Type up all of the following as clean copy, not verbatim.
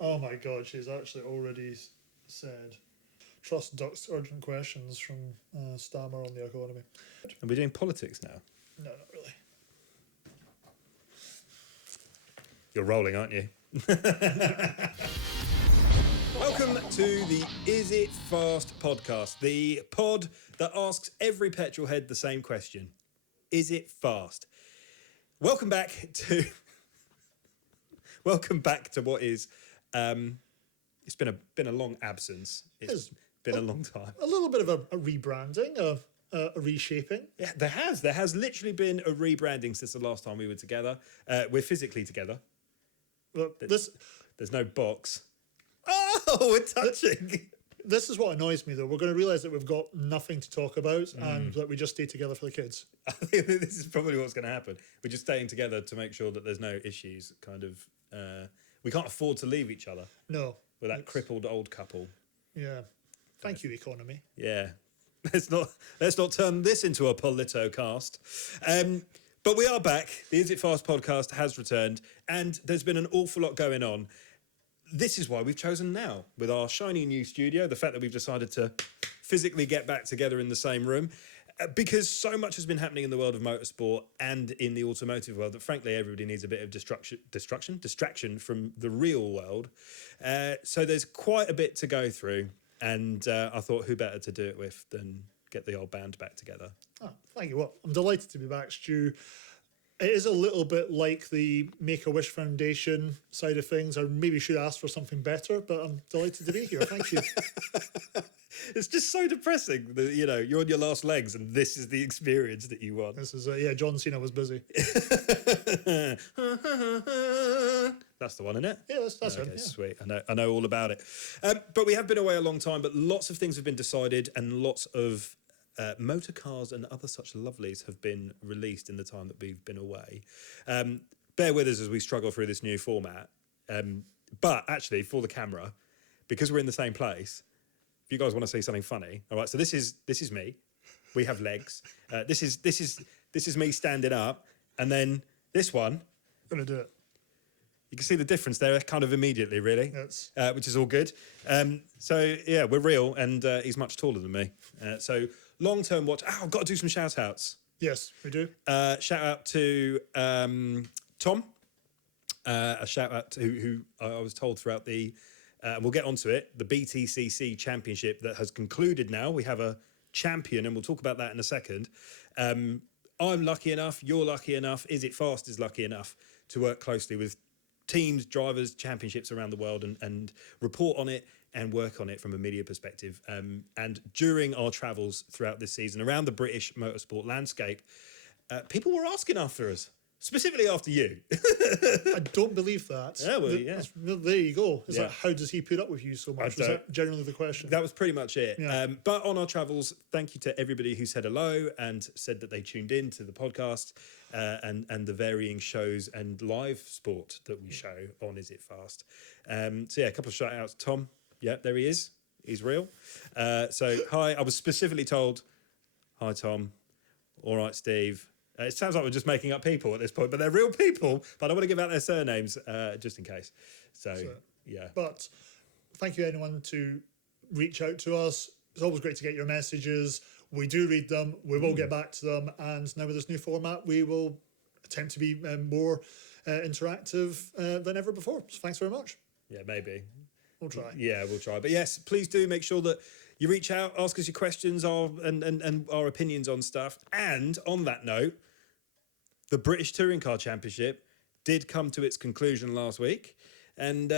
Oh my God, she's actually already said, trust ducks urgent questions from Stammer on the economy. Are we doing politics now? No, not really. You're rolling, aren't you? Welcome to the Is It Fast podcast, the pod that asks every petrol head the same question. Is it fast? Welcome back to what is it's been a long absence. It's been a long time. A little bit of a rebranding, a reshaping. Yeah, there has literally been a rebranding since the last time we were together. We're physically together. Look, There's no box. Oh, we're touching. This is what annoys me, though. We're going to realise that we've got nothing to talk about and that we just stay together for the kids. I think this is probably what's going to happen. We're just staying together to make sure that there's no issues. We can't afford to leave each other. No. We're that crippled old couple. Yeah. Thank you, economy. Yeah. Let's not turn this into a Politocast. But we are back. The Is It Fast podcast has returned, and there's been an awful lot going on. This is why we've chosen now, with our shiny new studio, the fact that we've decided to physically get back together in the same room, because so much has been happening in the world of motorsport and in the automotive world that, frankly, everybody needs a bit of distraction from the real world. So there's quite a bit to go through, and I thought who better to do it with than get the old band back together. Oh, thank you. Well, I'm delighted to be back, Stu. It is a little bit like the Make-A-Wish Foundation side of things. I maybe should ask for something better, but I'm delighted to be here. Thank you. It's just so depressing that, you're on your last legs and this is the experience that you want. This is, John Cena was busy. That's the one, isn't it? Yeah, that's okay, him. Yeah. Sweet. I know all about it. But we have been away a long time, but lots of things have been decided and lots of motor cars and other such lovelies have been released in the time that we've been away. Bear with us as we struggle through this new format. But actually, for the camera, because we're in the same place, if you guys want to see something funny, all right. So this is me. We have legs. This is me standing up, and then this one. I'm going to do it. You can see the difference there kind of immediately, really, Yes. which is all good. So, yeah, we're real, and he's much taller than me. So, long-term watch. Oh, I've got to do some shout-outs. Yes, we do. Shout-out to Tom. A shout-out to who I was told throughout the... we'll get onto it, the BtCC Championship that has concluded now. We have a champion, and we'll talk about that in a second. I'm lucky enough, you're lucky enough, Is It Fast is lucky enough to work closely with teams, drivers, championships around the world and report on it and work on it from a media perspective. And during our travels throughout this season around the British motorsport landscape, people were asking after us, specifically after you. I don't believe that. Yeah, well, yeah. There you go. It's Yeah. like, how does he put up with you so much? Was that generally the question? That was pretty much it. Yeah. But on our travels, thank you to everybody who said hello and said that they tuned in to the podcast and the varying shows and live sport that we show on Is It Fast. So yeah, a couple of shout outs. Tom, yeah, there he is. He's real. So hi, I was specifically told, hi Tom, all right Steve. It sounds like we're just making up people at this point, but they're real people. But I don't want to give out their surnames just in case. So, yeah. But thank you, anyone, to reach out to us. It's always great to get your messages. We do read them. We will get back to them. And now with this new format, we will attempt to be more interactive than ever before. So thanks very much. Yeah, maybe. We'll try. Yeah, we'll try. But yes, please do make sure that you reach out, ask us your questions and our opinions on stuff. And on that note, the British Touring Car Championship did come to its conclusion last week. And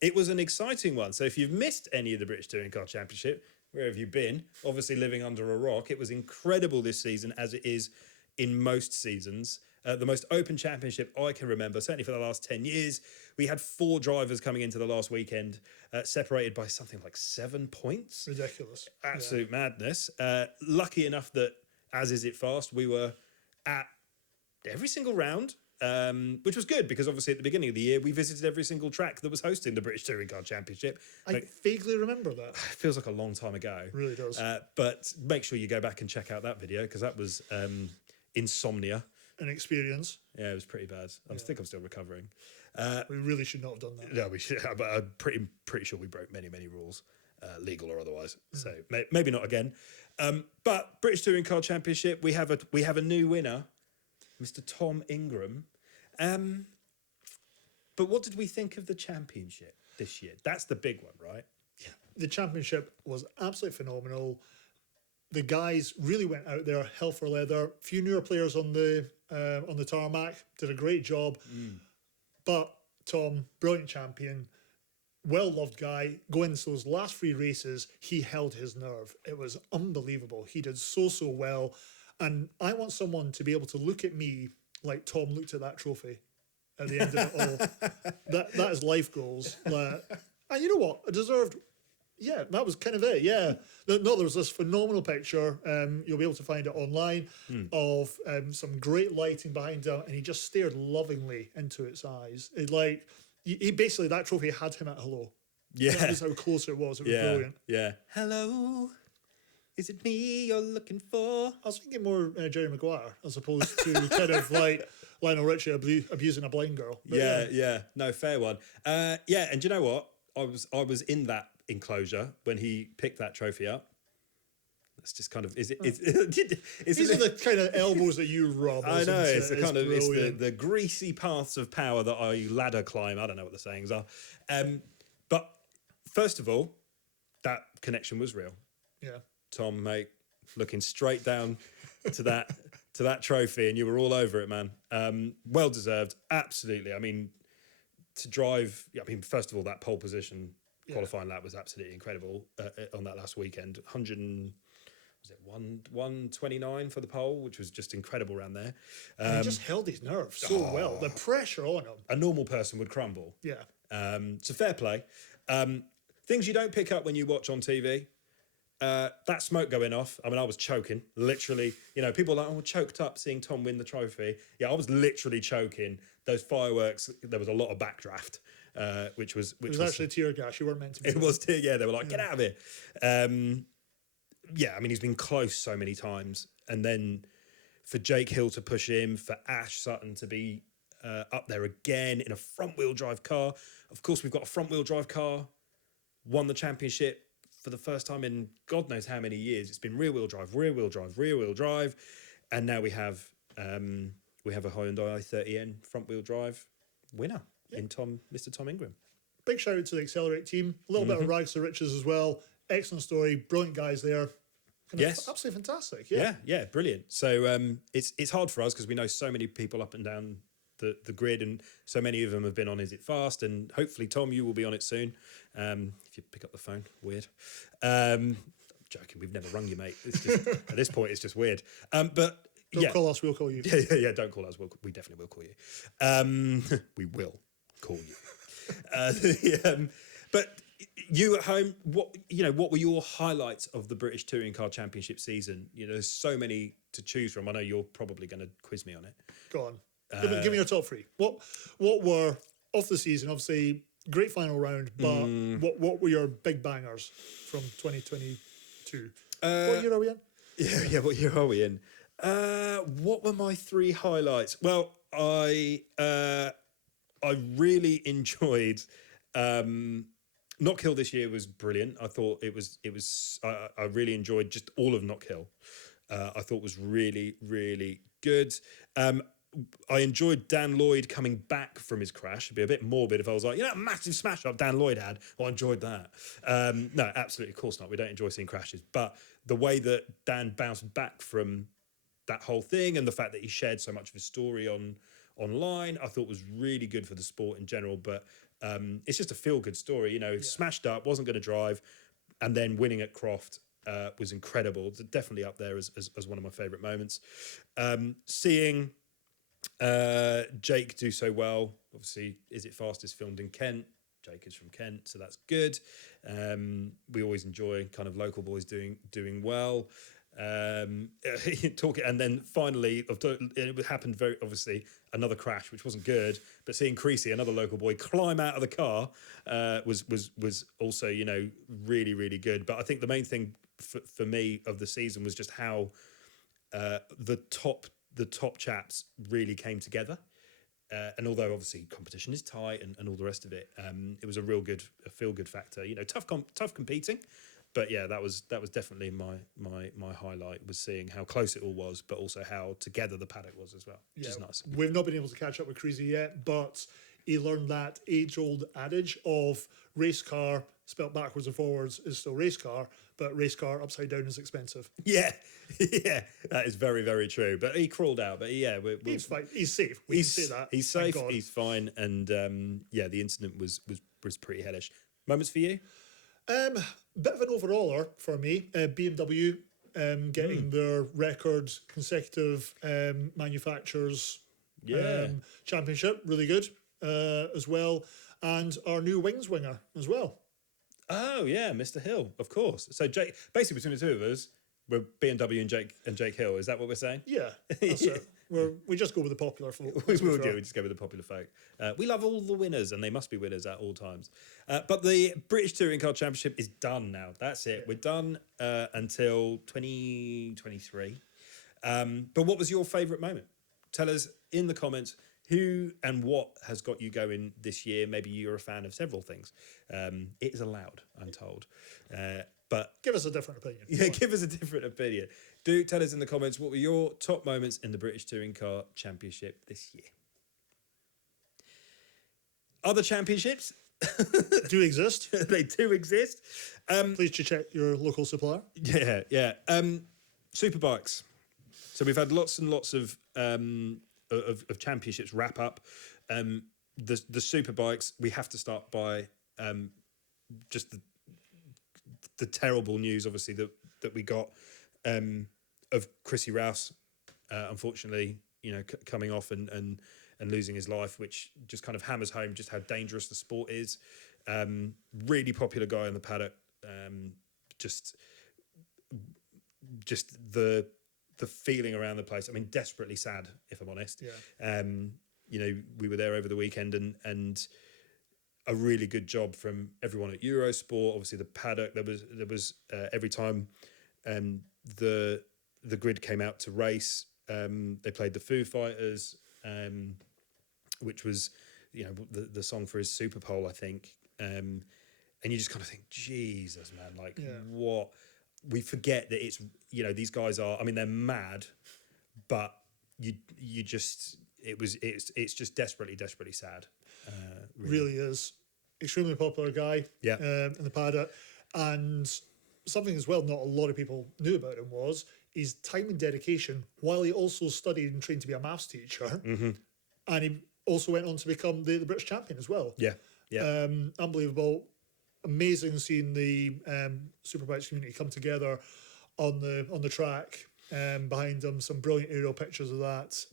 it was an exciting one. So if you've missed any of the British Touring Car Championship, where have you been? Obviously living under a rock. It was incredible this season, as it is in most seasons. The most open championship I can remember, certainly for the last 10 years. We had 4 drivers coming into the last weekend, separated by something like 7 points. Ridiculous. Absolute madness. Lucky enough that, as Is It Fast, we were at every single round, which was good because obviously at the beginning of the year, we visited every single track that was hosting the British Touring Car Championship. I vaguely remember that. It feels like a long time ago. It really does. But make sure you go back and check out that video because that was insomnia. an experience. Yeah, it was pretty bad. I think I'm still recovering. We really should not have done that. No, we should. But I'm pretty sure we broke many rules, legal or otherwise. So maybe not again. But British Touring Car Championship, we have a new winner, Mr. Tom Ingram. But what did we think of the championship this year? That's the big one, right? Yeah. The championship was absolutely phenomenal. The guys really went out there, hell for leather. A few newer players on the tarmac did a great job. But Tom, brilliant champion, well-loved guy. Going into those last 3 races, he held his nerve. It was unbelievable. He did so well. And I want someone to be able to look at me like Tom looked at that trophy at the end of it all. That is life goals. And you know what? I deserved... Yeah, that was kind of it. Yeah. There was this phenomenal picture. You'll be able to find it online of some great lighting behind him, and he just stared lovingly into its eyes. He basically, that trophy had him at hello. Yeah. That was how close it was. It was brilliant. Yeah. Hello, is it me you're looking for? I was thinking more Jerry Maguire as opposed to kind of like Lionel Richie abusing a blind girl. But yeah. No, fair one. And do you know what? I was in that enclosure when he picked that trophy up. That's just kind of these are the kind of elbows that you rub. I know it's the kind of brilliant. the greasy paths of power that I ladder climb. I don't know what the sayings are, but first of all, that connection was real. Yeah, Tom, mate, looking straight down to that trophy, and you were all over it, man. Well deserved, absolutely. I mean, to drive. First of all, that pole position. Qualifying lap was absolutely incredible on that last weekend. 129 for the pole, which was just incredible around there. He just held his nerve so well. The pressure on him. A normal person would crumble. Yeah. So fair play. Things you don't pick up when you watch on TV. That smoke going off. I mean, I was choking, literally. People are like, "Oh, choked up seeing Tom win the trophy." Yeah, I was literally choking. Those fireworks. There was a lot of backdraft. Which was actually tear gas. You weren't meant to be. It was tear. Yeah, they were like, "Get out of here." He's been close so many times, and then for Jake Hill to push him, for Ash Sutton to be up there again in a front-wheel drive car. Of course, we've got a front-wheel drive car. Won the championship for the first time in God knows how many years. It's been rear-wheel drive, and now we have a Hyundai i30N front-wheel drive winner. In Mr. Tom Ingram. Big shout out to the Accelerate team. A little bit of rags to riches as well. Excellent story. Brilliant guys there. Yes. Absolutely fantastic. Yeah, brilliant. So it's hard for us because we know so many people up and down the grid, and so many of them have been on Is It Fast, and hopefully, Tom, you will be on it soon. If you pick up the phone, weird. I'm joking. We've never rung you, mate. It's just, at this point, it's just weird. But don't call us, we'll call you. Yeah, don't call us. We definitely will call you. We will call you. But you at home, what were your highlights of the British Touring Car Championship season? There's so many to choose from. I know you're probably going to quiz me on it. Go on. Give me your top 3. What were off the season? Obviously, great final round, but what were your big bangers from 2022? What year are we in? Yeah. What year are we in? What were my 3 highlights? Well, I really enjoyed Knock Hill this year was brilliant. I thought it was I really enjoyed just all of Knock Hill. I thought was really, really good. I enjoyed Dan Lloyd coming back from his crash. It'd be a bit morbid if I was like, a massive smash up Dan Lloyd had. Well, I enjoyed that. No, absolutely, of course not. We don't enjoy seeing crashes. But the way that Dan bounced back from that whole thing, and the fact that he shared so much of his story online, I thought was really good for the sport in general. But it's just a feel-good story. Smashed up, wasn't going to drive, and then winning at Croft was incredible. Definitely up there as one of my favourite moments. Seeing Jake do so well. Obviously, Is It Fast is filmed in Kent. Jake is from Kent, so that's good. We always enjoy kind of local boys doing well. And then finally, it happened very obviously, another crash, which wasn't good. But seeing Creasy, another local boy, climb out of the car was also really, really good. But I think the main thing for me of the season was just how the top the top chaps really came together. And although obviously competition is tight and all the rest of it, it was a feel good factor. You know, tough competing, but yeah, that was definitely my highlight, was seeing how close it all was, but also how together the paddock was as well, which is nice. We've not been able to catch up with Creasy yet, but he learned that age-old adage of race car spelt backwards and forwards is still race car, but race car upside down is expensive. Yeah, yeah, that is very, very true. But he crawled out. But yeah, He's fine. He's safe. We can say that. He's safe. He's fine. And yeah, the incident was pretty hellish. Moments for you? Bit of an overhaler for me. BMW getting their record consecutive manufacturers championship, really good as well, and our new wings winger as well. Oh yeah, Mr. Hill, of course. So Jake, basically between the two of us, we're BMW and Jake Hill. Is that what we're saying? Yeah, that's it. We just go with the popular folk. We will do. We just go with the popular folk. We love all the winners, and they must be winners at all times. But the British Touring Car Championship is done now. That's it. We're done until 2023. But what was your favourite moment? Tell us in the comments who and what has got you going this year. Maybe you're a fan of several things. It is allowed, I'm told. But give us a different opinion. Yeah, give us a different opinion. Do tell us in the comments what were your top moments in the British Touring Car Championship this year. Other championships do exist. They do exist. Please check your local supplier. Yeah. Superbikes. So we've had lots and lots of championships wrap up. The Superbikes, we have to start by just the terrible news, obviously, that we got of Chrissy Rouse, unfortunately, coming off and losing his life, which just kind of hammers home just how dangerous the sport is. Really popular guy in the paddock. Just the feeling around the place. I mean, desperately sad, if I'm honest. Yeah. We were there over the weekend and a really good job from everyone at Eurosport. Obviously, the paddock. There was every time the grid came out to race, they played the Foo Fighters, which was the song for his Super Bowl, I think. And you just kind of think, Jesus, man, what? We forget that it's these guys are. I mean, they're mad, but you just it's just desperately sad. Really is extremely popular guy. Yeah. In the paddock, and something as well not a lot of people knew about him was his time and dedication while he also studied and trained to be a maths teacher, and he also went on to become the British champion as well. Yeah. Unbelievable. Amazing seeing the Superbikes community come together on the track. Behind him, some brilliant aerial pictures of that.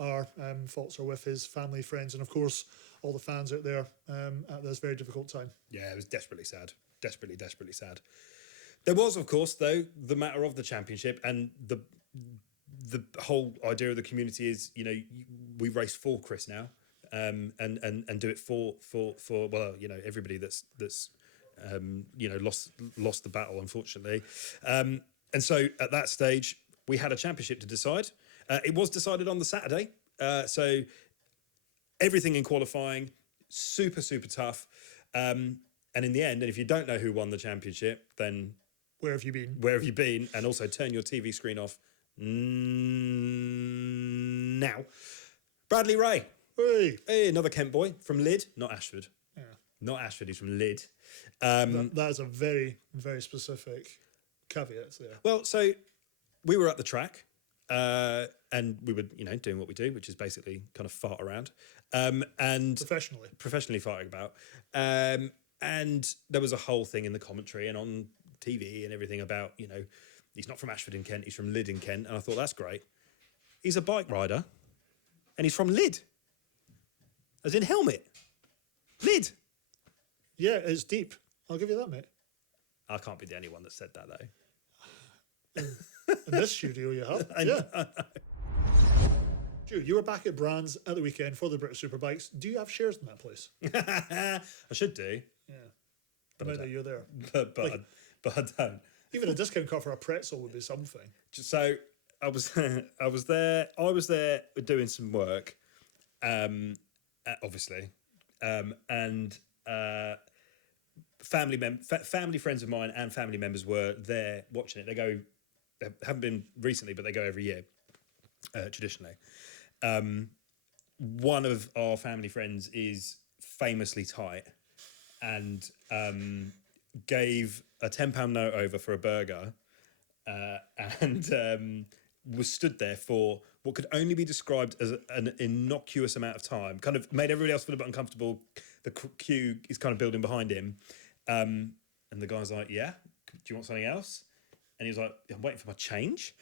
Our thoughts are with his family, friends, and of course all the fans out there at this very difficult time. Yeah, it was desperately sad. Desperately sad. There was, of course, though, the matter of the championship, and the whole idea of the community is, we race for Chris now. And do it for everybody that's lost the battle, unfortunately, and so at that stage we had a championship to decide. It was decided on the Saturday, so everything in qualifying super tough, and in the end, and if you don't know who won the championship, then where have you been? And also turn your TV screen off now. Bradley Ray. Hey, another Kent boy from Lydd, not Ashford. Yeah. Not Ashford, he's from Lydd. That is a very, very specific caveat there. Well, so we were at the track and we were, doing what we do, which is basically kind of fart around. And professionally farting about. And there was a whole thing in the commentary and on TV and everything about, he's not from Ashford in Kent, he's from Lydd in Kent. And I thought, that's great. He's a bike rider and he's from Lydd. As in helmet. Lydd. Yeah, it's deep. I'll give you that, mate. I can't be the only one that said that, though. In this studio, you have. Yeah. Stu, you were back at Brands at the weekend for the British Superbikes. Do you have shares in that place? I should do. Yeah. But now that you're there. But I don't. Even a discount card for a pretzel would be something. So I was I was there doing some work, obviously, and family friends of mine and family members were there watching it. They haven't been recently, but they go every year, traditionally. One of our family friends is famously tight, and gave a £10 note over for a burger, and was stood there for what could only be described as an innocuous amount of time. Kind of made everybody else feel a bit uncomfortable. The queue is kind of building behind him, and the guy's like, "Yeah, do you want something else?" And he was like, "I'm waiting for my change."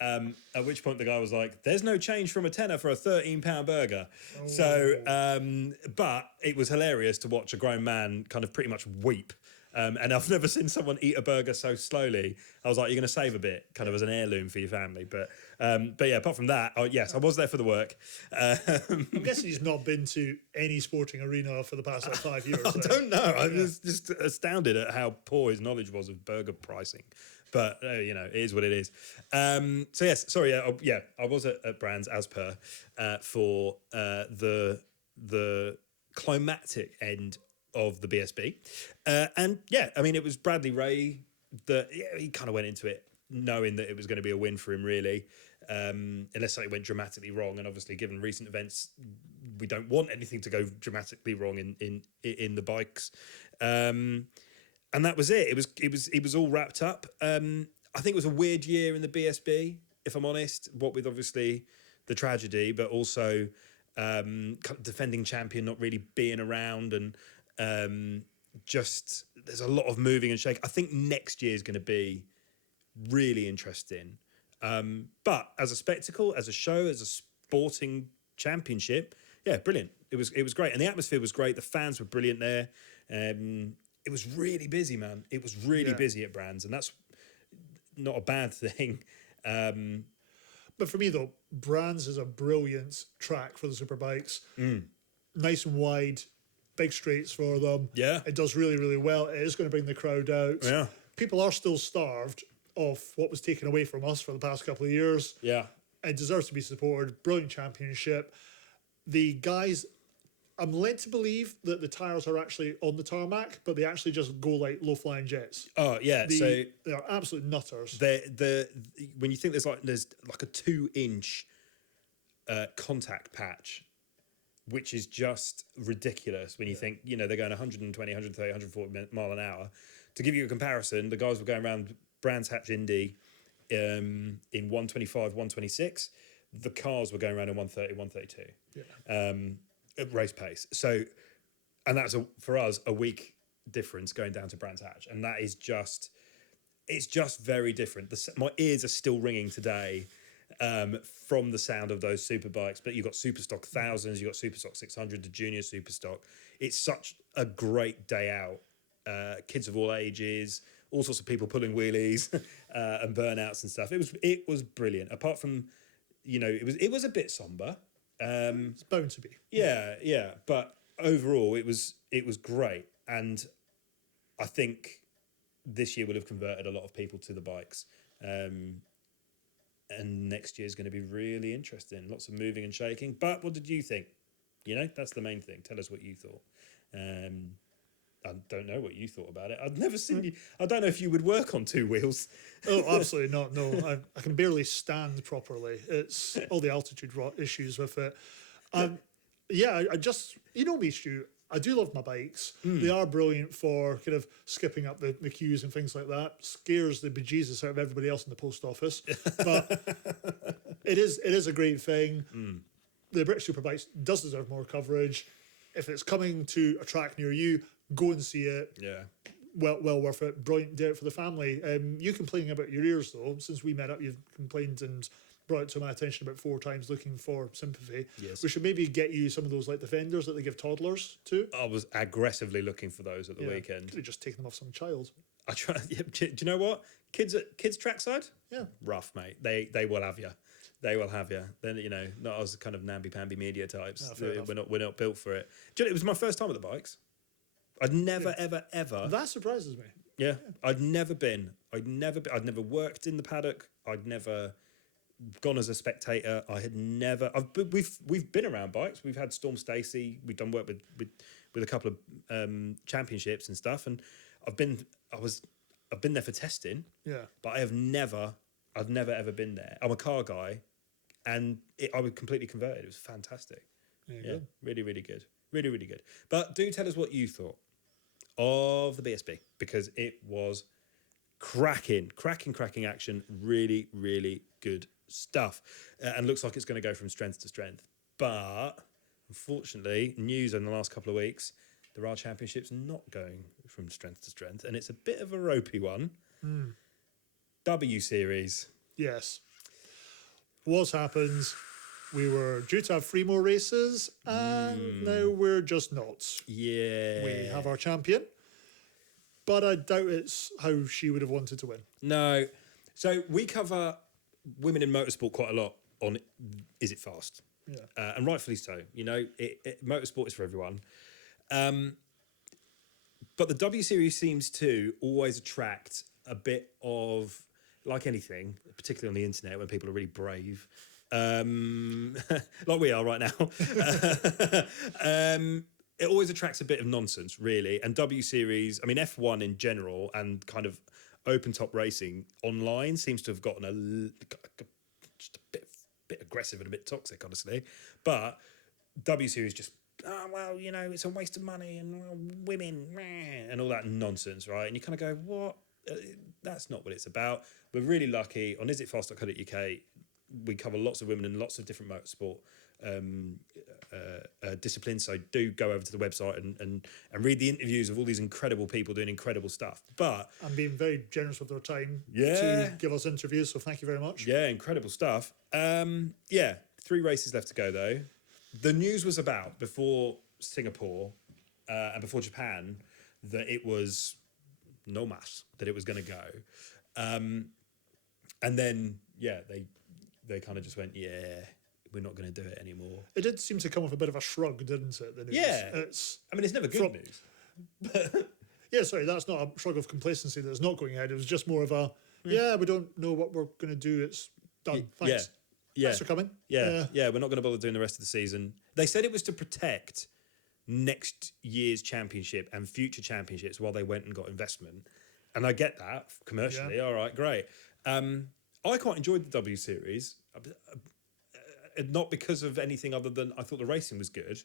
At which point the guy was like, "There's no change from a tenner for a £13 burger." Oh. So, but it was hilarious to watch a grown man kind of pretty much weep. And I've never seen someone eat a burger so slowly. I was like, "You're going to save a bit, kind of as an heirloom for your family." But yeah, apart from that, yes, I was there for the work. I'm guessing he's not been to any sporting arena for the past 5 years. I don't know. I was just astounded at how poor his knowledge was of burger pricing. But it is what it is. So yes, sorry. I was at Brands as per for the climactic end of the BSB, and yeah, I mean, it was Bradley Ray that he kind of went into it knowing that it was going to be a win for him, really, unless something went dramatically wrong. And obviously, given recent events, we don't want anything to go dramatically wrong in the bikes. And that was it. It was all wrapped up. I think it was a weird year in the BSB, if I'm honest. What with obviously the tragedy, but also kind of defending champion not really being around, and just there's a lot of moving and shaking. I think next year is going to be really interesting. But as a spectacle, as a show, as a sporting championship, yeah, brilliant. It was great, and the atmosphere was great. The fans were brilliant there. It was really busy, man. It was really busy at Brands, and that's not a bad thing. But for me, though, Brands is a brilliant track for the Superbikes. Nice and wide, big straights for them. Yeah. It does really, really well. It is going to bring the crowd out. Yeah. People are still starved of what was taken away from us for the past couple of years. Yeah. It deserves to be supported. Brilliant championship. The guys, I'm led to believe that the tyres are actually on the tarmac, but they actually just go like low-flying jets. Oh, yeah. So they are absolute nutters. When you think there's like a 2-inch contact patch, which is just ridiculous when you think, they're going 120, 130, 140 mile an hour. To give you a comparison, the guys were going around Brands Hatch Indy in 125, 126. The cars were going around in 130, 132. Yeah. At race pace. So, and that's for us a week difference going down to Brands Hatch, and that is just, it's just very different. My ears are still ringing today from the sound of those Superbikes. But you've got Superstock 1000s, you've got Superstock 600, the junior Superstock. It's such a great day out. Kids of all ages, all sorts of people pulling wheelies and burnouts and stuff. It was brilliant. Apart from, it was a bit somber. It's bound to be. Yeah. But overall, it was great, and I think this year will have converted a lot of people to the bikes. And next year is going to be really interesting. Lots of moving and shaking. But what did you think? That's the main thing. Tell us what you thought. I don't know what you thought about it. I'd never seen you. I don't know if you would work on two wheels. Oh, absolutely not. No, I can barely stand properly. It's all the altitude issues with it. I just, me, Stu, I do love my bikes. They are brilliant for kind of skipping up the queues and things like that. Scares the bejesus out of everybody else in the post office. But it is a great thing. The British Superbikes does deserve more coverage. If it's coming to a track near you, go and see it. Yeah. Well worth it. Brilliant. Do it for the family. You complaining about your ears, though. Since we met up, you've complained and brought it to my attention about 4 times looking for sympathy. Yes. We should maybe get you some of those like defenders that they give toddlers to. I was aggressively looking for those at the weekend. Could have just taken them off some child. I try. Yeah, do you know what? Kids trackside? Yeah. Rough, mate. They will have you. They will have you. Then not as kind of namby-pamby media types. We're not built for it. It was my first time at the bikes. I'd never ever. That surprises me. Yeah. I'd never been. I'd never worked in the paddock. I'd never gone as a spectator. I had never. We've been around bikes. We've had Storm Stacey. We've done work with a couple of championships and stuff. And I've been there for testing. Yeah. But I've never ever been there. I'm a car guy, and I was completely converted. It was fantastic. Yeah, really, really good. Really, really good. But do tell us what you thought of the BSB, because it was cracking action. Really, really good stuff. And looks like it's going to go from strength to strength. But unfortunately, news in the last couple of weeks, there are championships not going from strength to strength. And it's a bit of a ropey one. W Series. Yes. What happens? We were due to have 3 more races, and now we're just not. Yeah. We have our champion, but I doubt it's how she would have wanted to win. No. So we cover women in motorsport quite a lot on Is It Fast? Yeah. And rightfully so. You know, motorsport is for everyone. But the W Series seems to always attract a bit of, like anything, particularly on the internet when people are really brave, like we are right now. It always attracts a bit of nonsense, really. And W Series, I mean, F1 in general and kind of open top racing online seems to have gotten just a bit aggressive and a bit toxic, honestly. But W Series just, well, you know, it's a waste of money and women and all that nonsense, right? And you kind of go, what? That's not what it's about. We're really lucky on isitfast.co.uk. We cover lots of women in lots of different motorsport disciplines. So do go over to the website and read the interviews of all these incredible people doing incredible stuff. But and being very generous with their time Yeah. to give us interviews. So thank you very much. yeah, incredible stuff. 3 races left to go though. The news was about before Singapore and before Japan that it was no mas, that it was going to go. And then, they kind of just went, we're not going to do it anymore. It did seem to come with a bit of a shrug, didn't it? The news. Yeah. It's Never good news. yeah. Sorry, that's not a shrug of complacency that it's not going ahead. It was just more of a we don't know what we're going to do. It's done. Thanks. Yeah. Thanks for coming. Yeah, we're not going to bother doing the rest of the season. They said it was to protect next year's championship and future championships while they went and got investment. And I get that commercially. All right, great. I quite enjoyed the W Series, not because of anything other than I thought the racing was good.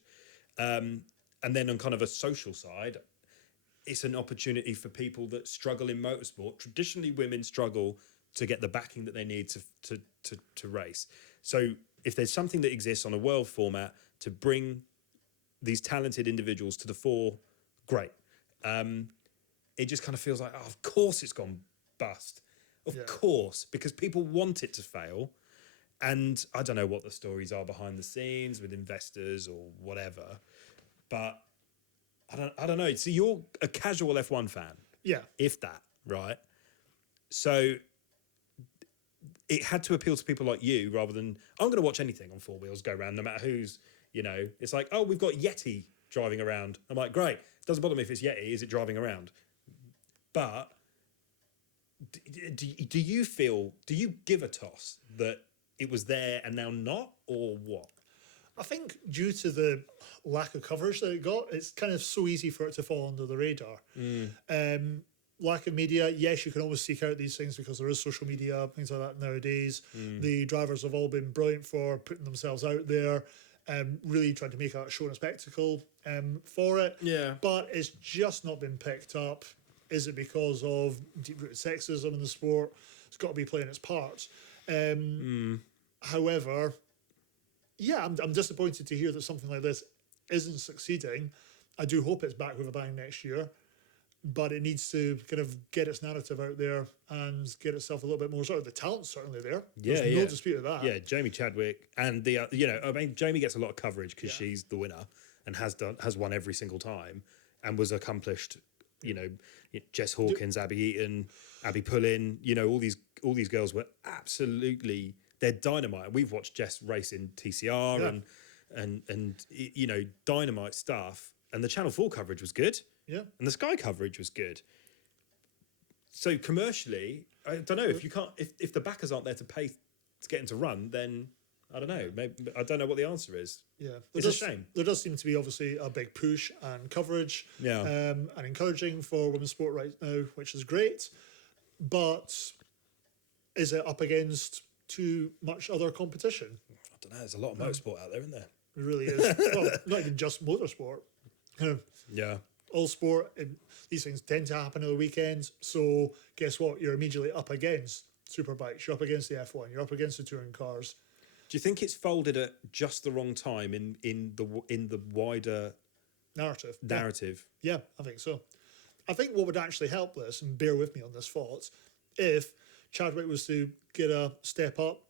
And then on kind of a social side, it's an opportunity for people that struggle in motorsport. Traditionally, women struggle to get the backing that they need to race. So if there's something that exists on a world format to bring these talented individuals to the fore, great. It just kind of feels like, of course it's gone bust. Of course, because people want it to fail. And I don't know what the stories are behind the scenes with investors or whatever. But I don't know. So you're a casual F1 fan. Yeah. If that, right? So it had to appeal to people like you rather than, I'm going to watch anything on four wheels go around, no matter who's, you know, it's like, oh, we've got Yeti driving around. I'm like, great. Doesn't bother me if it's Yeti. Is it driving around? But do you give a toss that it was there and now not, or what? I think due to the lack of coverage that it got, it's kind of so easy for it to fall under the radar. Lack of media, yes, you can always seek out these things because there is social media, things like that nowadays. The drivers have all been brilliant for putting themselves out there, really trying to make a show and a spectacle for it. Yeah. But it's just not been picked up. Is it because of deep-rooted sexism in the sport? It's got to be playing its part. However, yeah, I'm disappointed to hear that something like this isn't succeeding. I do hope it's back with a bang next year, but it needs to kind of get its narrative out there and get itself a little bit more. Sort of the talent's certainly there. There's no dispute of that. Yeah, Jamie Chadwick and Jamie gets a lot of coverage because she's the winner and has won every single time and was accomplished. You know, Jess Hawkins, Abby Eaton, Abby Pullin. You know, all these girls were absolutely, they're dynamite. We've watched Jess race in TCR and you know, dynamite stuff. And the Channel 4 coverage was good. Yeah. And the Sky coverage was good. So commercially, I don't know if you can't, if the backers aren't there to pay getting to run, then I don't know. Maybe I don't know what the answer is. Yeah, It's a shame. There does seem to be obviously a big push and coverage, Yeah. and encouraging for women's sport right now, which is great. But is it up against too much other competition? I don't know. There's a lot of motorsport out there, isn't there? It really is. Well, not even just motorsport. Yeah. All sport, and these things tend to happen on the weekends. So guess what? You're immediately up against Superbikes. You're up against the F1. You're up against the touring cars. Do you think it's folded at just the wrong time in the wider Narrative. Yeah, I think so. I think what would actually help this, and bear with me on this thought, if Chadwick was to get a step up,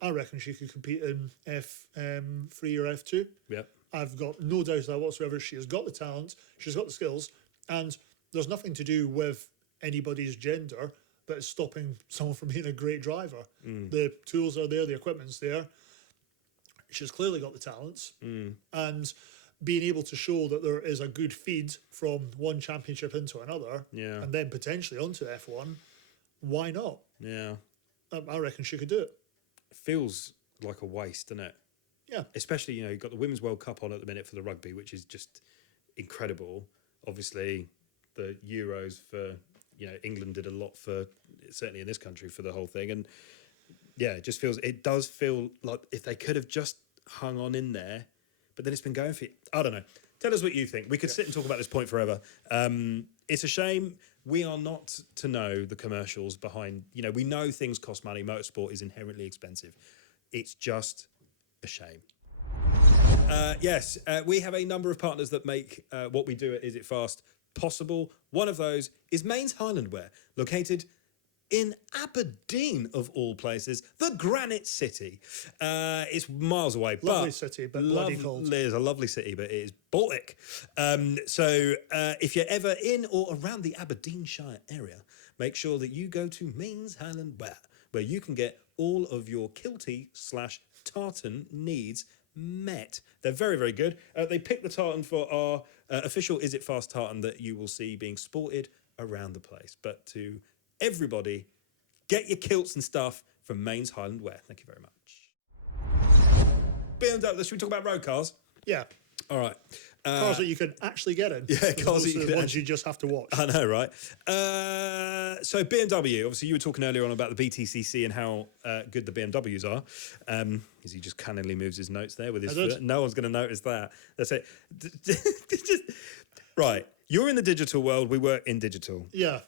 I reckon she could compete in F3 or F2. Yeah. I've got no doubt of that whatsoever. She has got the talent, she's got the skills, and there's nothing to do with anybody's gender that is stopping someone from being a great driver. The tools are there, the equipment's there. She's clearly got the talents, and being able to show that there is a good feed from one championship into another, Yeah. and then potentially onto F1, why not? Yeah. I reckon she could do it. It feels like a waste, doesn't it? Yeah. Especially, you've got the Women's World Cup on at the minute for the rugby, which is just incredible. Obviously, the Euros for, England did a lot for, certainly in this country, for the whole thing. And yeah, it does feel like if they could have just hung on in there, but then it's been going for, I don't know. Tell us what you think. We could sit and talk about this point forever. It's a shame we are not to know the commercials behind, we know things cost money. Motorsport is inherently expensive. It's just a shame. Yes, we have a number of partners that make what we do at Is It Fast possible. One of those is Mainz Highland Wear, located in Aberdeen, of all places, the Granite City. It's miles away. Lovely city, but bloody cold. It is a lovely city, but it is Baltic. So if you're ever in or around the Aberdeenshire area, make sure that you go to Mainz Highland Wear, where you can get all of your kilty/tartan needs met. They're very, very good. They picked the tartan for our official Is It Fast tartan that you will see being sported around the place. But to everybody, get your kilts and stuff from Mainz Highland Wear. Thank you very much. BMW, should we talk about road cars? Yeah. All right. Cars that you can actually get in. Yeah, cars that you can ones you just have to watch. I know, right? So BMW, obviously you were talking earlier on about the BtCC and how good the BMWs are. As he just cunningly moves his notes there with his foot. No one's going to notice that. That's it. Right. You're in the digital world. We work in digital. Yeah.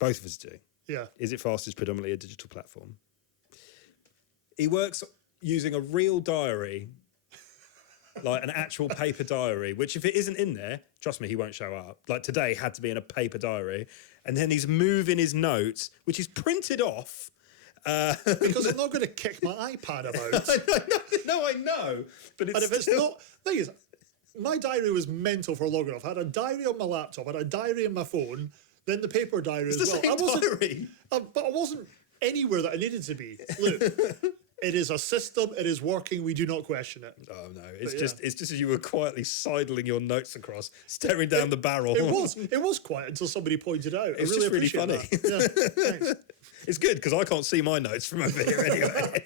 Both of us do. Yeah. Is It Fast is predominantly a digital platform. He works using a real diary, like an actual paper diary, which if it isn't in there, trust me, he won't show up. Like today had to be in a paper diary. And then he's moving his notes, which is printed off. Because I'm not going to kick my iPad about. I know. But it's and if it's not... thing is, my diary was mental for long enough. I had a diary on my laptop, I had a diary on my phone, then the paper diary as well. I wasn't diary. But I wasn't anywhere that I needed to be. Look, it is a system. It is working. We do not question it. Oh no! It's just as you were quietly sidling your notes across, staring down the barrel. It was quiet until somebody pointed out. It's just really funny. Yeah, thanks. It's good because I can't see my notes from over here anyway,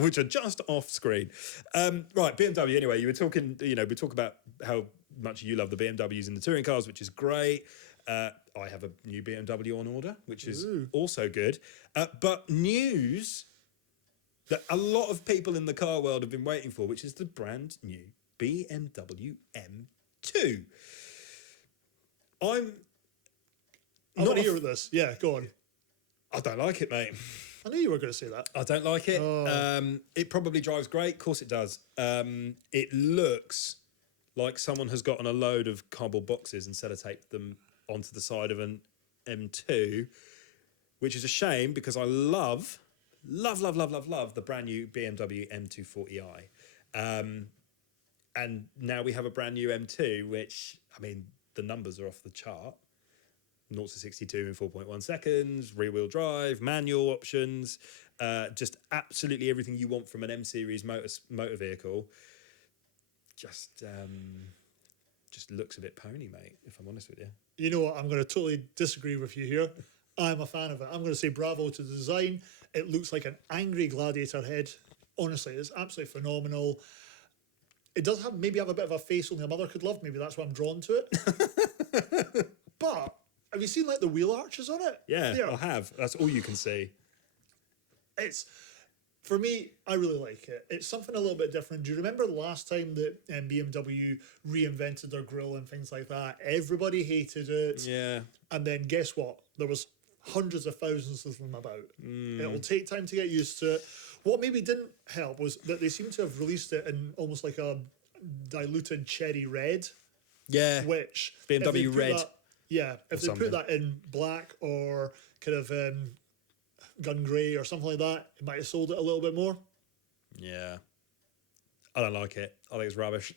which are just off screen. Right, BMW. Anyway, you were talking. We talk about how much you love the BMWs in the touring cars, which is great. I have a new BMW on order, which is also good. But news that a lot of people in the car world have been waiting for, which is the brand new BMW M2. I want to hear this. Yeah, go on. I don't like it, mate. I knew you were going to say that. I don't like it. It probably drives great. Of course it does. It looks like someone has gotten a load of cardboard boxes and sellotaped them onto the side of an M2, which is a shame because I love the brand new BMW M240i. And now we have a brand new M2, which, I mean, the numbers are off the chart. 0 to 62 in 4.1 seconds, rear-wheel drive, manual options, just absolutely everything you want from an M-Series motor vehicle. Just looks a bit pony, mate, if I'm honest with you. You know what? I'm going to totally disagree with you here. I'm a fan of it. I'm going to say bravo to the design. It looks like an angry gladiator head. Honestly, it's absolutely phenomenal. It does maybe have a bit of a face only a mother could love. Maybe that's why I'm drawn to it. But have you seen like the wheel arches on it? Yeah, They are- I have. That's all you can see. It's, for me, I really like it. It's something a little bit different. Do you remember the last time that BMW reinvented their grille and things like that? Everybody hated it. Yeah. And then guess what? There was hundreds of thousands of them about. It'll take time to get used to it. What maybe didn't help was that they seem to have released it in almost like a diluted cherry red, Yeah. which BMW if they put red that- yeah, if they something. put that in black or kind of gun grey or something like that, it might have sold it a little bit more. Yeah. I don't like it. I think it's rubbish.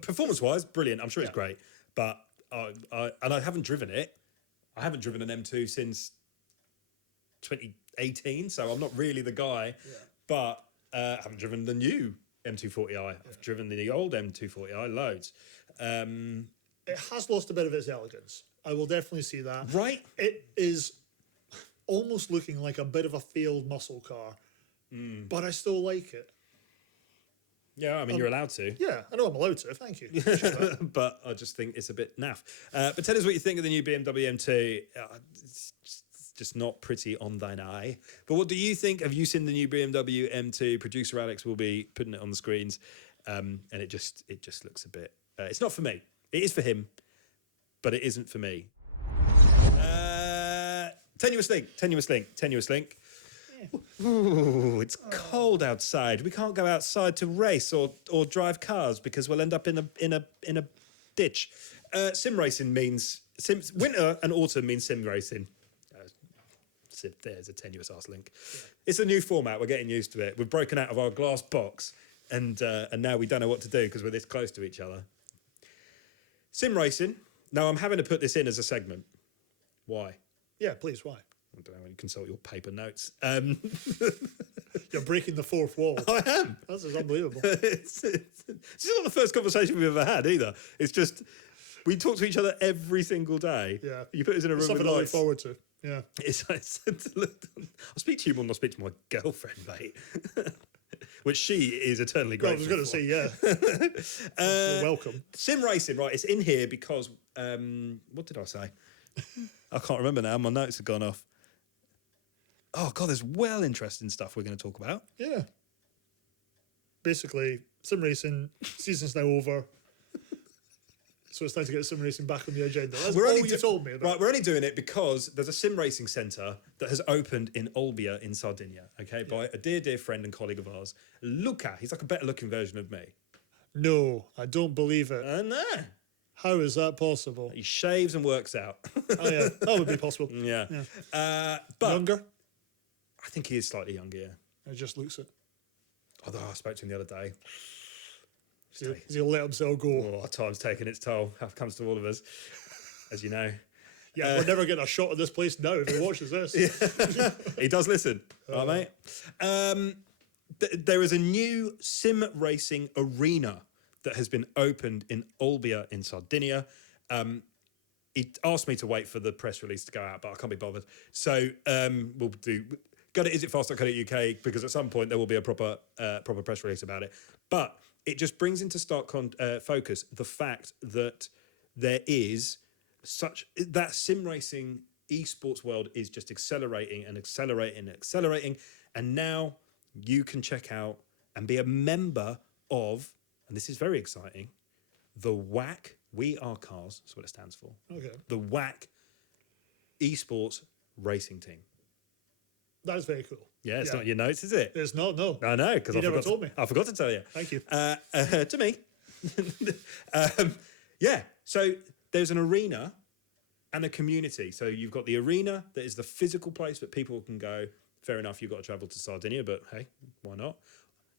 Performance-wise, brilliant. I'm sure it's Yeah. great. But I haven't driven it. I haven't driven an M2 since 2018, so I'm not really the guy. Yeah. But I haven't driven the new M240i. I've driven the old M240i loads. It has lost a bit of its elegance. I will definitely see that. Right? It is almost looking like a bit of a failed muscle car, but I still like it. Yeah, I mean, you're allowed to. Yeah, I know I'm allowed to. Thank you. But I just think it's a bit naff. But tell us what you think of the new BMW M2. It's just not pretty on thine eye. But what do you think? Have you seen the new BMW M2? Producer Alex will be putting it on the screens, and it just looks a bit. It's not for me. It is for him, but it isn't for me. Tenuous link. Ooh, it's cold outside. We can't go outside to race or drive cars because we'll end up in a ditch. Sim racing means winter and autumn means sim racing. There's a tenuous arse link. Yeah. It's a new format. We're getting used to it. We've broken out of our glass box, and now we don't know what to do because we're this close to each other. Sim racing. Now I'm having to put this in as a segment. Why? Yeah, please, why? I don't know when you consult your paper notes. You're breaking the fourth wall. I am. This is unbelievable. This is not the first conversation we've ever had either. It's just we talk to each other every single day. Yeah. You put us in a room Something with to look lights. forward to. Yeah. I'll speak to you more than I'll speak to my girlfriend, mate. Which she is eternally Well, I grateful was going to for. say, yeah. You're welcome. Sim racing, right? It's in here because what did I say? I can't remember now. My notes have gone off. Oh God, there's well interesting stuff we're going to talk about. Yeah. Basically, sim racing season's now over. So it's time to get sim racing back on the agenda. That's all you told me about. Right, we're only doing it because there's a sim racing centre that has opened in Olbia in Sardinia, okay, by a dear friend and colleague of ours, Luca. He's like a better looking version of me. No, I don't believe it. I know. How is that possible? He shaves and works out. Oh, yeah, that would be possible. Yeah. Yeah. But Younger? I think he is slightly younger, yeah. It just looks it. Although I spoke to him the other day. He'll let himself go. Oh, time's taken its toll. That comes to all of us, as you know. Yeah, we're never getting a shot of this place now if he watches this. He does listen, right, mate? There is a new sim racing arena that has been opened in Olbia in Sardinia. He asked me to wait for the press release to go out, but I can't be bothered. So we'll go to isitfast.co.uk because at some point there will be a proper press release about it. But it just brings into stark focus the fact that there is that sim racing esports world is just accelerating and accelerating and accelerating. And now you can check out and be a member of, and this is very exciting, the WAC, We Are Cars, that's what it stands for. Okay. The WAC esports racing team. That is very cool. Yeah, it's not in your notes, is it? It's not, no. I know, because You never told me. I forgot to tell you. Thank you. To me. Yeah, so there's an arena and a community. So you've got the arena that is the physical place that people can go. Fair enough, you've got to travel to Sardinia, but hey, why not?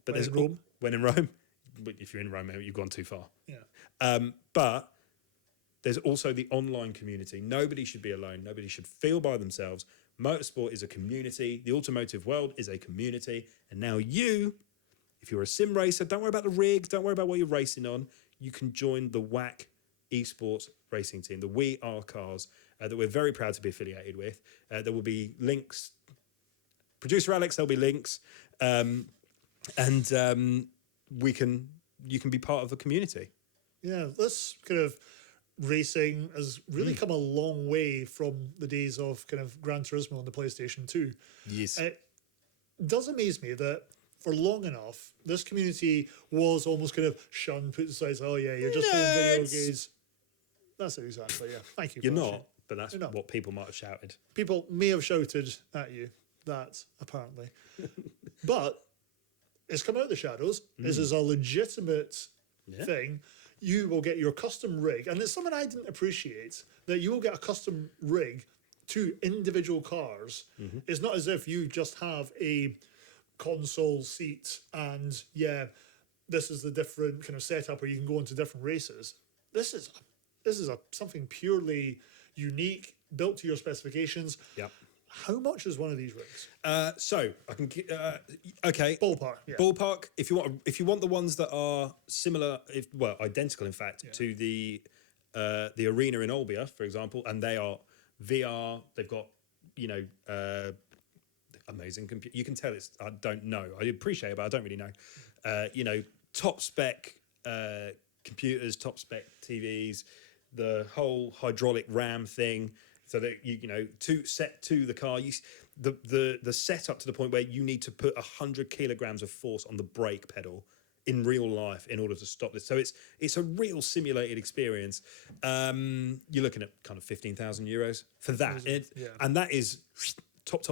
But When in Rome. When in Rome. If you're in Rome, you've gone too far. Yeah. But there's also the online community. Nobody should be alone. Nobody should feel by themselves. Motorsport is a community. The automotive world is a community. And now you, if you're a sim racer, don't worry about the rigs. Don't worry about what you're racing on. You can join the WAC esports racing team, the We Are Cars. that we're very proud to be affiliated with. There will be links. Producer Alex, there'll be links. You can be part of the community. Yeah, this kind of racing has really come a long way from the days of kind of Gran Turismo on the PlayStation 2. Yes. It does amaze me that for long enough, this community was almost kind of shunned, put aside. Oh yeah, you're just playing video games. That's it exactly. Yeah, thank you. You're for not, that. but that's what people might have shouted. People may have shouted at you that apparently, but it's come out of the shadows. This is a legitimate thing. You will get your custom rig, and it's something I didn't appreciate, that you will get a custom rig to individual cars. It's not as if you just have a console seat and this is the different kind of setup where you can go into different races. This is something purely unique, built to your specifications. Yep. How much is one of these rigs? So I can okay. Ballpark. Yeah. Ballpark. If you want the ones that are similar, identical in fact to the arena in Olbia, for example, and they are VR. They've got amazing computer. You can tell it's. I don't know. I appreciate it, but I don't really know. Top spec computers, top spec TVs, the whole hydraulic ram thing. So that to the car, the setup to the point where you need to put 100 kilograms of force on the brake pedal in real life in order to stop this. So it's a real simulated experience. You're looking at kind of €15,000 for that, and that is top.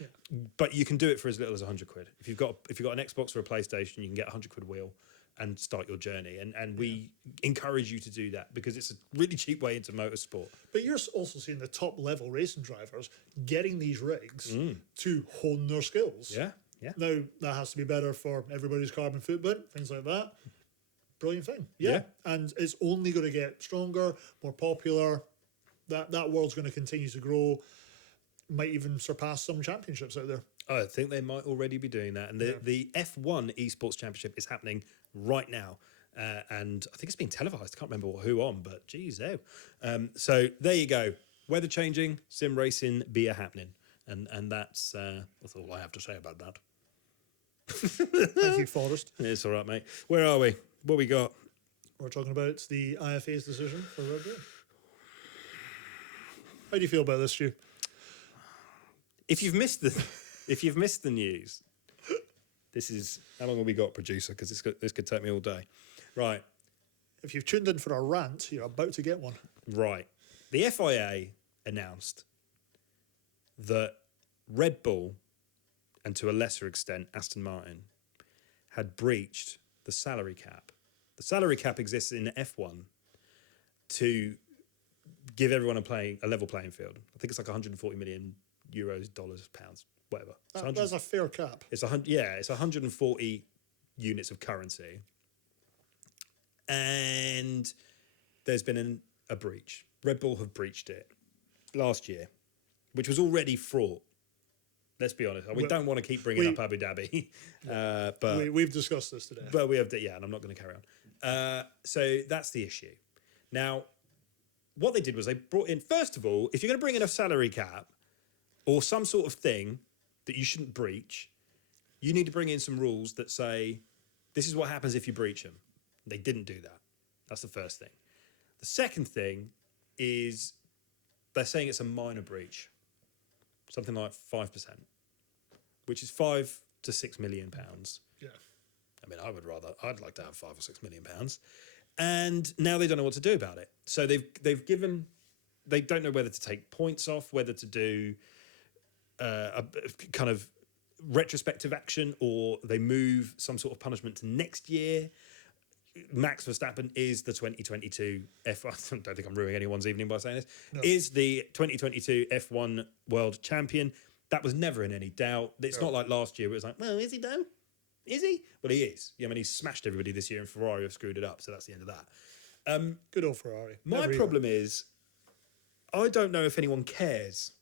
Yeah. But you can do it for as little as £100. If you've got an Xbox or a PlayStation, you can get £100 wheel and start your journey. And we encourage you to do that because it's a really cheap way into motorsport. But you're also seeing the top level racing drivers getting these rigs to hone their skills. Yeah. Now, that has to be better for everybody's carbon footprint, things like that. Brilliant thing. Yeah. And it's only going to get stronger, more popular. That world's going to continue to grow. Might even surpass some championships out there. I think they might already be doing that. And the F1 Esports Championship is happening right now. And I think it's being televised. I can't remember who on, but geez, so there you go. Weather changing, sim racing, beer happening. And that's all I have to say about that. Thank you, Forrest. It's all right, mate. Where are we? What we got? We're talking about the IFA's decision for Red Bull. How do you feel about this, Stu? If you've missed the news, this is how long have we got, producer? Because this could take me all day. Right. If you've tuned in for a rant, you're about to get one. Right. The FIA announced that Red Bull, and to a lesser extent Aston Martin, had breached the salary cap. The salary cap exists in F1 to give everyone a level playing field. I think it's like 140 million euros, dollars, pounds, whatever. That's a fair cap. It's 140 units of currency, and there's been a breach. Red Bull have breached it last year, which was already fraught. Let's be honest. We don't want to keep bringing up Abu Dhabi, but we've discussed this today. But we have, and I'm not going to carry on. So that's the issue. Now, what they did was they brought in, first of all, if you're going to bring in a salary cap or some sort of thing that you shouldn't breach, you need to bring in some rules that say, this is what happens if you breach them. They didn't do that. That's the first thing. The second thing is they're saying it's a minor breach, something like 5%, which is £5 to £6 million. Yeah. I mean, I'd like to have £5 or £6 million. And now they don't know what to do about it. So they don't know whether to take points off, whether to do a kind of retrospective action, or they move some sort of punishment to next year. Max Verstappen is the 2022 F1. I don't think I'm ruining anyone's evening by saying this. No. Is the 2022 F1 world champion. That was never in any doubt. It's not like last year where it was like, well, is he though? Is he? Well, he is. I mean, he smashed everybody this year, and Ferrari have screwed it up. So that's the end of that. Good old Ferrari. My problem is, I don't know if anyone cares.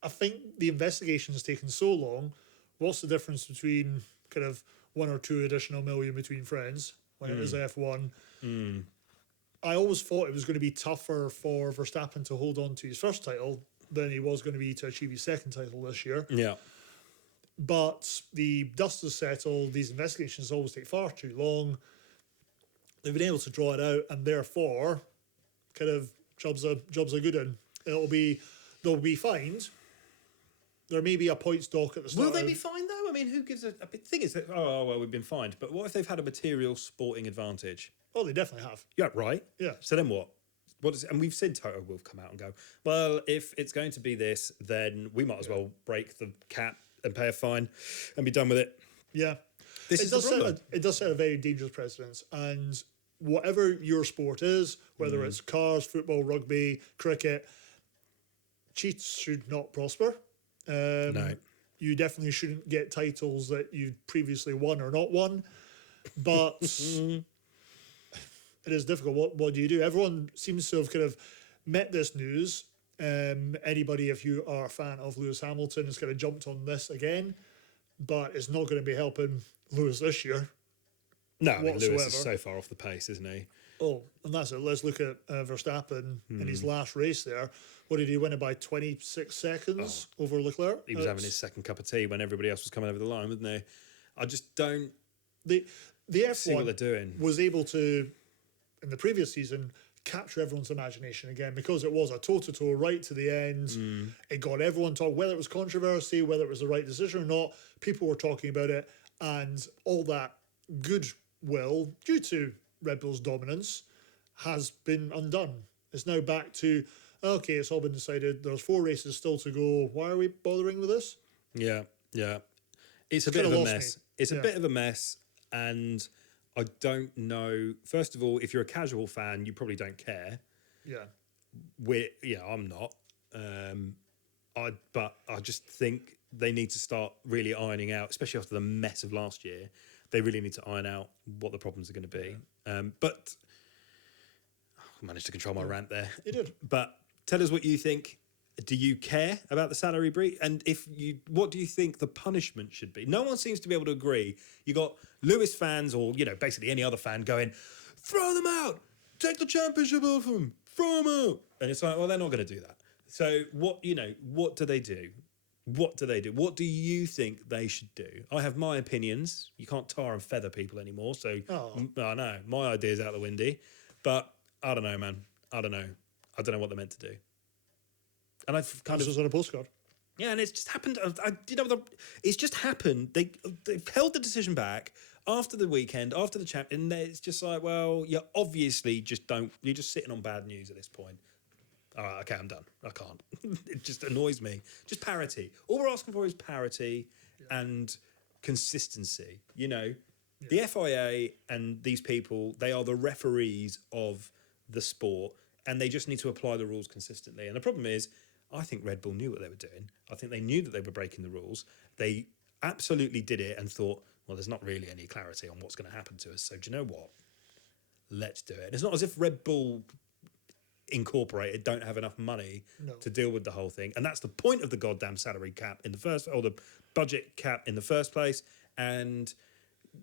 I think the investigation has taken so long. What's the difference between kind of 1 or 2 additional million between friends when it was F1? I always thought it was going to be tougher for Verstappen to hold on to his first title than he was going to be to achieve his second title this year. Yeah. But the dust has settled. These investigations always take far too long. They've been able to draw it out, and therefore, kind of jobs are good in. They'll be fined. There may be a points dock at the start. Will they be fined though? I mean, who gives a thing is that we've been fined, but what if they've had a material sporting advantage? Oh, they definitely have. Yeah, right. Yeah. So then what? And we've seen Toto Wolff come out and go, well, if it's going to be this, then we might as well break the cap and pay a fine and be done with it. Yeah. This is the problem. It does set a very dangerous precedence. And whatever your sport is, whether it's cars, football, rugby, cricket, cheats should not prosper. No. You definitely shouldn't get titles that you've previously won or not won. But it is difficult. What do you do? Everyone seems to have kind of met this news. Anybody, if you are a fan of Lewis Hamilton, has kind of jumped on this again. But it's not going to be helping Lewis this year. No, I mean, Lewis whatsoever. is so far off the pace, isn't he? Oh, and that's it. Let's look at Verstappen in his last race there. What did he win it by? 26 seconds over Leclerc? He was having his second cup of tea when everybody else was coming over the line, wasn't he? I just don't The see what F1 they're doing. was able to, in the previous season, capture everyone's imagination again because it was a toe-to-toe right to the end. It got everyone talking, whether it was controversy, whether it was the right decision or not, people were talking about it, and all that goodwill, due to Red Bull's dominance, has been undone. It's now back to, okay, it's all been decided, there's 4 races still to go, why are we bothering with this? Yeah. It's a bit of kinda a lost mess. me. It's a Yeah. bit of a mess, and I don't know. First of all, if you're a casual fan, you probably don't care. Yeah. I'm not. But I just think they need to start really ironing out, especially after the mess of last year. They really need to iron out what the problems are going to be. But I managed to control my rant there. You did. But tell us what you think. Do you care about the salary breach? And what do you think the punishment should be? No one seems to be able to agree. You got Lewis fans, or basically any other fan going, throw them out, take the championship off them, throw them out. And it's like, well, they're not going to do that. So what do they do? What do they do? What do you think they should do? I have my opinions. You can't tar and feather people anymore. So I know my idea's out the windy, but I don't know, man. I don't know what they're meant to do. And I've kind This was on a postcard. yeah, and it's just happened. It's just happened. They've held the decision back after the weekend, after the champ, and it's just like, well, you obviously you're just sitting on bad news at this point. All right, okay, I'm done. I can't. It just annoys me. Just parity. All we're asking for is parity and consistency. The FIA and these people, they are the referees of the sport, and they just need to apply the rules consistently. And the problem is, I think Red Bull knew what they were doing. I think they knew that they were breaking the rules. They absolutely did it and thought, well, there's not really any clarity on what's going to happen to us. So do you know what? Let's do it. And it's not as if Red Bull Incorporated don't have enough money to deal with the whole thing. And that's the point of the goddamn salary cap or the budget cap in the first place. And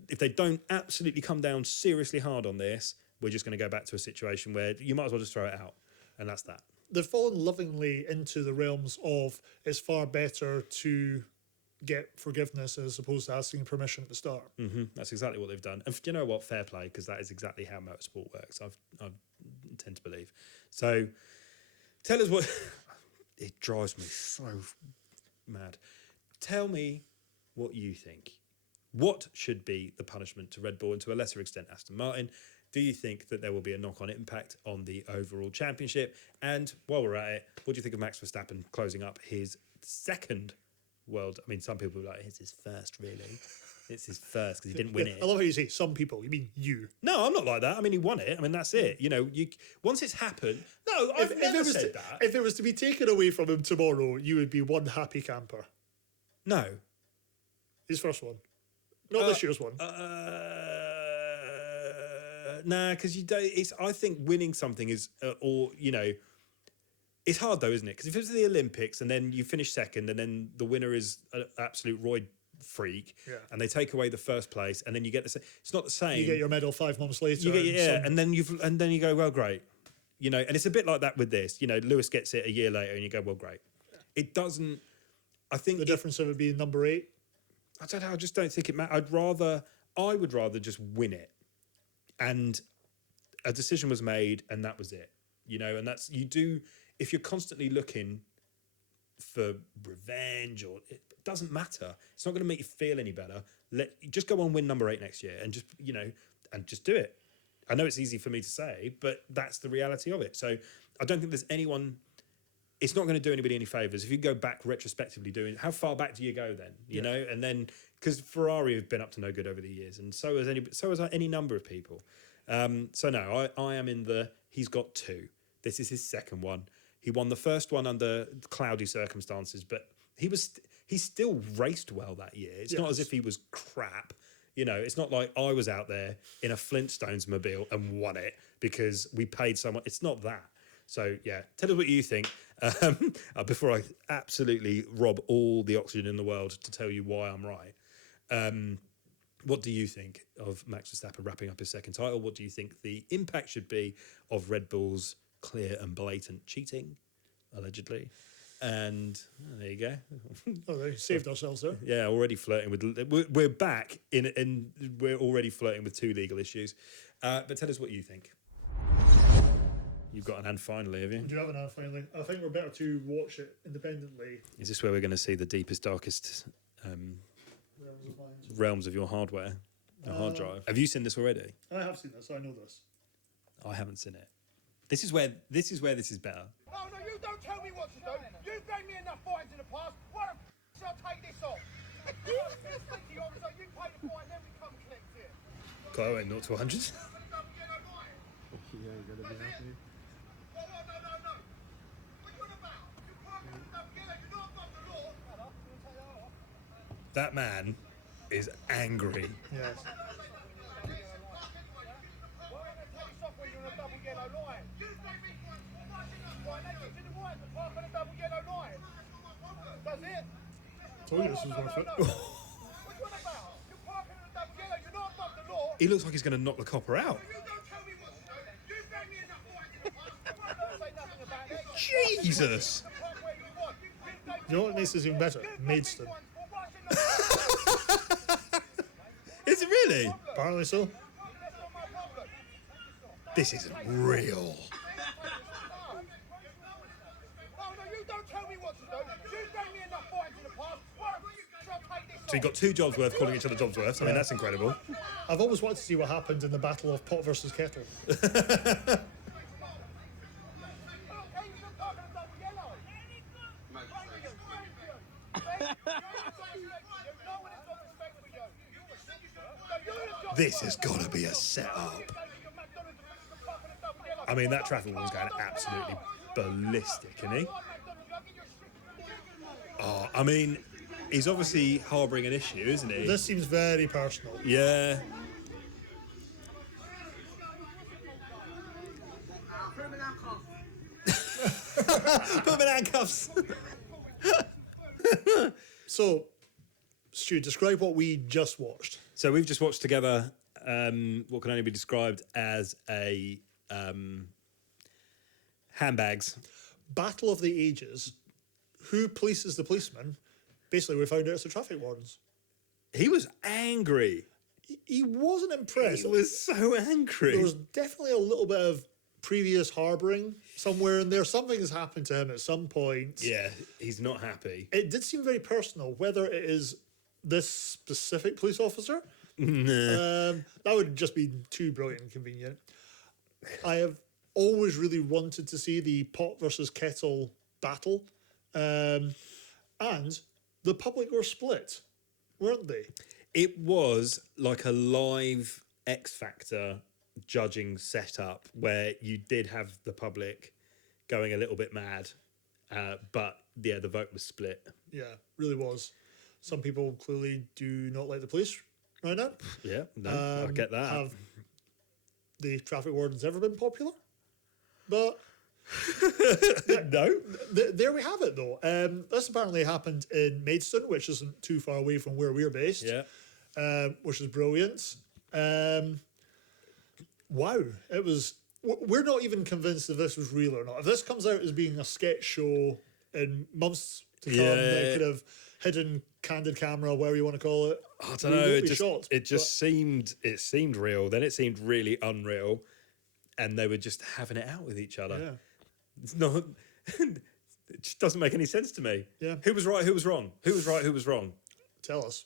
if they don't absolutely come down seriously hard on this, we're just going to go back to a situation where you might as well just throw it out. And that's that. They've fallen lovingly into the realms of it's far better to get forgiveness as opposed to asking permission at the start. That's exactly what they've done. And you know what? Fair play, because that is exactly how motorsport works. I tend to believe. So tell us what... It drives me so mad. Tell me what you think. What should be the punishment to Red Bull and to a lesser extent Aston Martin? Do you think that there will be a knock-on impact on the overall championship? And while we're at it, what do you think of Max Verstappen closing up his second world? I mean, some people are like, it's his first, really. It's his first because he didn't win it. I love how you say some people. You mean you. No, I'm not like that. I mean, he won it. I mean, that's it. Once it's happened... No, I've never said that. If it was to be taken away from him tomorrow, you would be one happy camper. No. His first one. Not this year's one. Nah, because you don't. I think winning something is, it's hard though, isn't it? Because if it was the Olympics and then you finish second and then the winner is an absolute roid freak, Yeah. and they take away the first place, and then you get the. It's not the same. You get your medal 5 months later. You get, and yeah, and then you go, well, great, you know, and it's a bit like that with this. You know, Lewis gets it a year later, and you go, well, great. It doesn't. I think the difference of it being number 8. I don't know. I just don't think it matters. I would rather just win it, and a decision was made, and that was it. You know, and that's you do if you're constantly looking for revenge, or it doesn't matter. It's not going to make you feel any better. Just go on, win number 8 next year, and just and just do it. I know it's easy for me to say, but that's the reality of it. So I don't think there's anyone. It's not going to do anybody any favors if you go back retrospectively. How far back do you go then? You know, and then because Ferrari have been up to no good over the years, and so has any number of people. So no, I am in the. He's got 2. This is his second one. He won the first one under cloudy circumstances, but he still raced well that year. It's not as if he was crap. You know, it's not like I was out there in a Flintstones mobile and won it because we paid someone. It's not that. So yeah, tell us what you think before I absolutely rob all the oxygen in the world to tell you why I'm right. What do you think of Max Verstappen wrapping up his second title? What do you think the impact should be of Red Bull's clear and blatant cheating, allegedly? And there you go. Oh, they saved ourselves there. Yeah, already flirting with. We're back in we're already flirting with 2 legal issues. But tell us what you think. You've got an hand finally, have you? Do you have an hand finally? I think we're better to watch it independently. Is this where we're going to see the deepest, darkest realms of your hardware, your hard drive? Have you seen this already? I have seen this. I know this. I haven't seen it. This is where this is better. Oh no, you don't tell me what to do. You gave me enough fines in the past. Why the f should I take this off? You speak to your officer, you pay the fine, then we come and collect it. God, I went 0 to 100. Yeah, you're gonna be happy. No. What are you on about? You're parking on the double yellow, you're not above the law. Hello, you want to take that off? That man is angry. Yes. Told you this was worth it. He looks like he's going to knock the copper out. Jesus! You know what makes this even better? Maidstone. Is it really? Apparently so. This isn't real. So you got 2 jobs worth calling each other jobs worth. I mean, that's incredible. I've always wanted to see what happened in the battle of pot versus kettle. This has got to be a setup. I mean, that traffic warden's going absolutely ballistic, isn't he? Oh, I mean, he's obviously harbouring an issue, isn't he? This seems very personal. Yeah. Put him in handcuffs. So, Stu, describe what we just watched. So we've just watched together what can only be described as a handbags. Battle of the Ages. Who polices the policeman? Basically, we found out it's the traffic wardens. He was angry. He wasn't impressed. He was so angry. There was definitely a little bit of previous harbouring somewhere in there. Something has happened to him at some point. Yeah, he's not happy. It did seem very personal, whether it is this specific police officer. That would just be too brilliant and convenient. I have always really wanted to see the pot versus kettle battle. And the public were split, weren't they? It was like a live X Factor judging setup where you did have the public going a little bit mad, but yeah, the vote was split. Yeah, really was. Some people clearly do not like the police right now. Yeah, no, I get that. Have the traffic wardens ever been popular? But No. There we have it, though. This apparently happened in Maidstone, which isn't too far away from where we're based. Yeah. Which is brilliant. Wow, it was. We're not even convinced if this was real or not. If this comes out as being a sketch show in months to come, that kind of hidden candid camera, whatever you want to call it, I don't we know. won't be shocked, It just seemed real. Then it seemed really unreal, and they were just having it out with each other. Yeah. It's not. It just doesn't make any sense to me. Yeah. Who was right? Who was wrong? Who was right? Who was wrong? Tell us.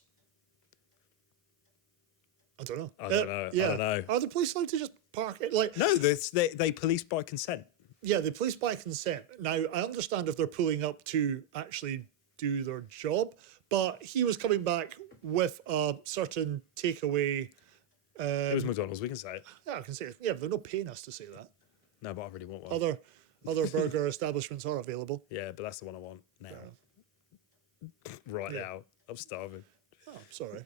I don't know. I don't know. Yeah. I don't know. Are the police allowed to just park it? Like, No, they police by consent. yeah, the police by consent. Now, I understand if they're pulling up to actually do their job, but he was coming back with a certain takeaway. It was McDonald's. We can say it. Yeah, I can say it. Yeah, but they're not paying us to say that. No, but I really want one. Other burger establishments are available. Yeah, but that's the one I want now. Right now, I'm starving. Oh, sorry.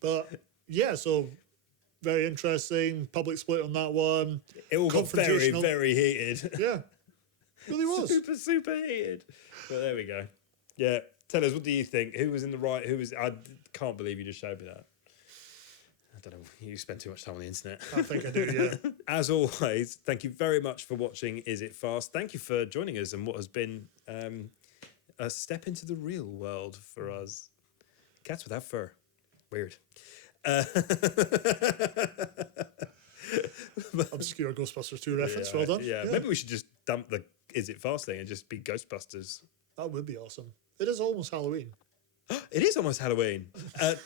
But yeah, so very interesting. Public split on that one. It all got very, Confrontational. very heated. Yeah, really was. Super, super heated. But there we go. Yeah, tell us, what do you think? Who was in the right? I can't believe you just showed me that. I don't know. You spend too much time on the internet. I think I do. Yeah. As always, thank you very much for watching Is It Fast? Thank you for joining us and what has been a step into the real world for us. Cats without fur. Weird. Obscure Ghostbusters 2 reference. Well done. Yeah, maybe we should just dump the Is It Fast thing and just be Ghostbusters. That would be awesome. It is almost Halloween. It is almost Halloween.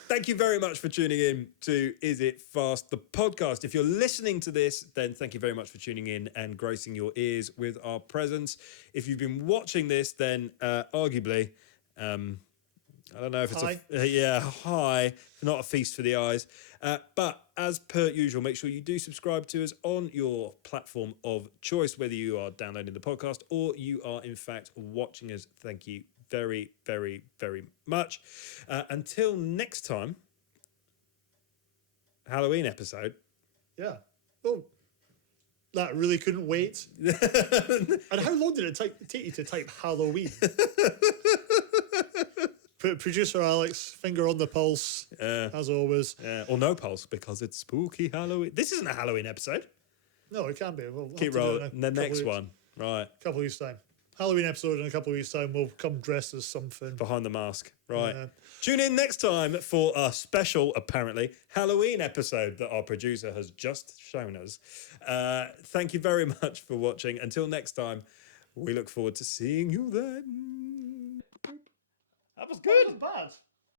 Thank you very much for tuning in to Is It Fast, the podcast. If you're listening to this, then thank you very much for tuning in and gracing your ears with our presence. If you've been watching this, then arguably, I don't know if it's hi, not a feast for the eyes. But as per usual, make sure you do subscribe to us on your platform of choice, whether you are downloading the podcast or you are in fact watching us. Thank you very, very, very much. Until next time, Halloween episode. Yeah. Oh, that really couldn't wait. And how long did it take you to type Halloween? Producer Alex, finger on the pulse, as always. Or no pulse, because it's spooky Halloween. This isn't a Halloween episode. No, it can be. We'll Keep rolling. The next one. Right. A couple of weeks' time. Halloween episode in a couple of weeks' time. We'll come dressed as something. Behind the mask. Right. Yeah. Tune in next time for a special, apparently, Halloween episode that our producer has just shown us. Thank you very much for watching. Until next time, we look forward to seeing you then. That was good. That wasn't bad.